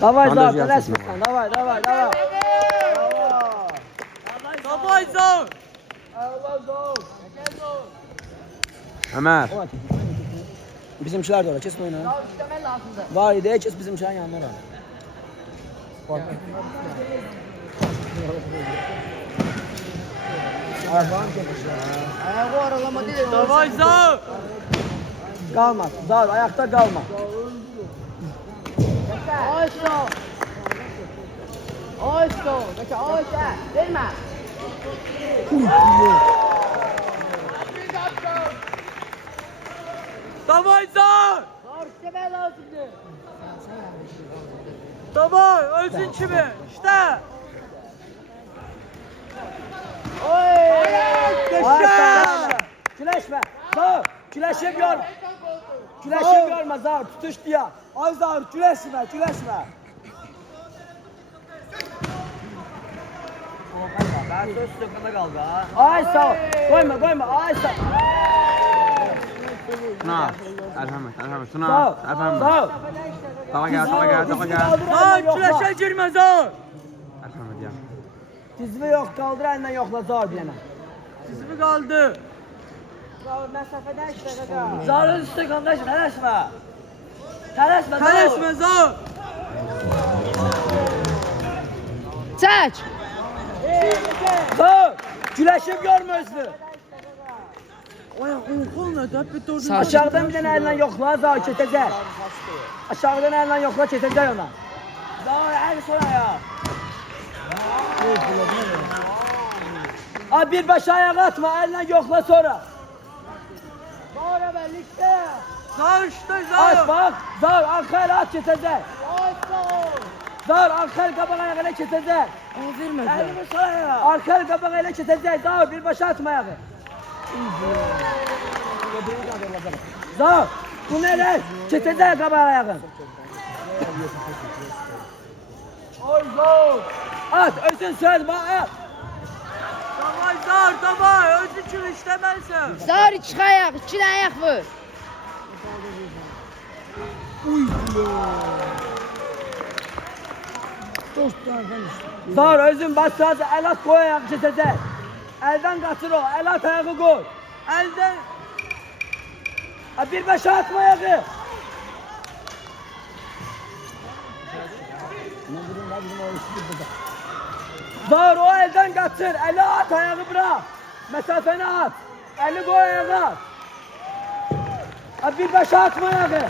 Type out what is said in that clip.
Davay Bandaj Zar, gelsin tələsmə sana. sən. Davay. Davay Zar. Ömer. Bizimkiler de var, kesin oyna. Zar işləmək lazımdır. Var idi, kes bizimkilerin yanına var. Ayağım kesmişler. Ayağı aralama deyil. Davay Zar. Kalma, Zar, ayakta kalma. Ayşo. Ayşo. Kaça Ayşo. Vermə. Davay Zar. Zar işləmək lazımdır. Davay özün kimi. İşte. Oy. Ayakta. Güleşme. Zar, güleşip gör. Güleşip görme Zar, tutuş diye. Ay Zar, güleşme. Ben söz sokakta kaldı ha. Ay sağ ol. Koyma, ay sağ ol. Tuna. Erhamet. Sağ Tuna. ol. Erhamet. Sağ ol. Tava gel. Zar güləşə girmə Zar. Erhamet ya. Dizvi yok, kaldır elinden yokla Zar diyene. Dizimi qaldı. Zarın üstü kardeşim, tələsme. Tələsmə Zar. Çək. Zar, güleşip görme özünü. Oya unqol nə də bir doğru. Aşağıdan bir tane elinden yokla Zar kesecek. Aşağıdan elinden yokla kesecek ona. Zar el sonra ya. Abi bir baş ayağa atma, elinden yokla sonra. Zara birlikte. Zar işte Zar. At bak, Zar arkayla at kesecek. Zar arkayla kabak ayağıyla kesecek. Onu vermə. Elimi sonra ya. Arkayla kabak ayağıyla kesecek. Zar bir baş atma ayağı. Zar, bu ne lan? Kesecek kabak ayağını. Oy Zar. At, özün söz bak at. Davay Zar, davay. Özü üçün işləməlisən. Zar iki ayak, iki ayak vur. Zar özün basacağız, el at koy ayağı kesecek. Elden kaçır o, el at ayağı koy. Əldən Ha, bir başa atma ayağı. Zar o elden kaçır, eli at ayağı bırak. Mesafeni at. Eli koy ayağı at. Ha, bir başa atma ayağı.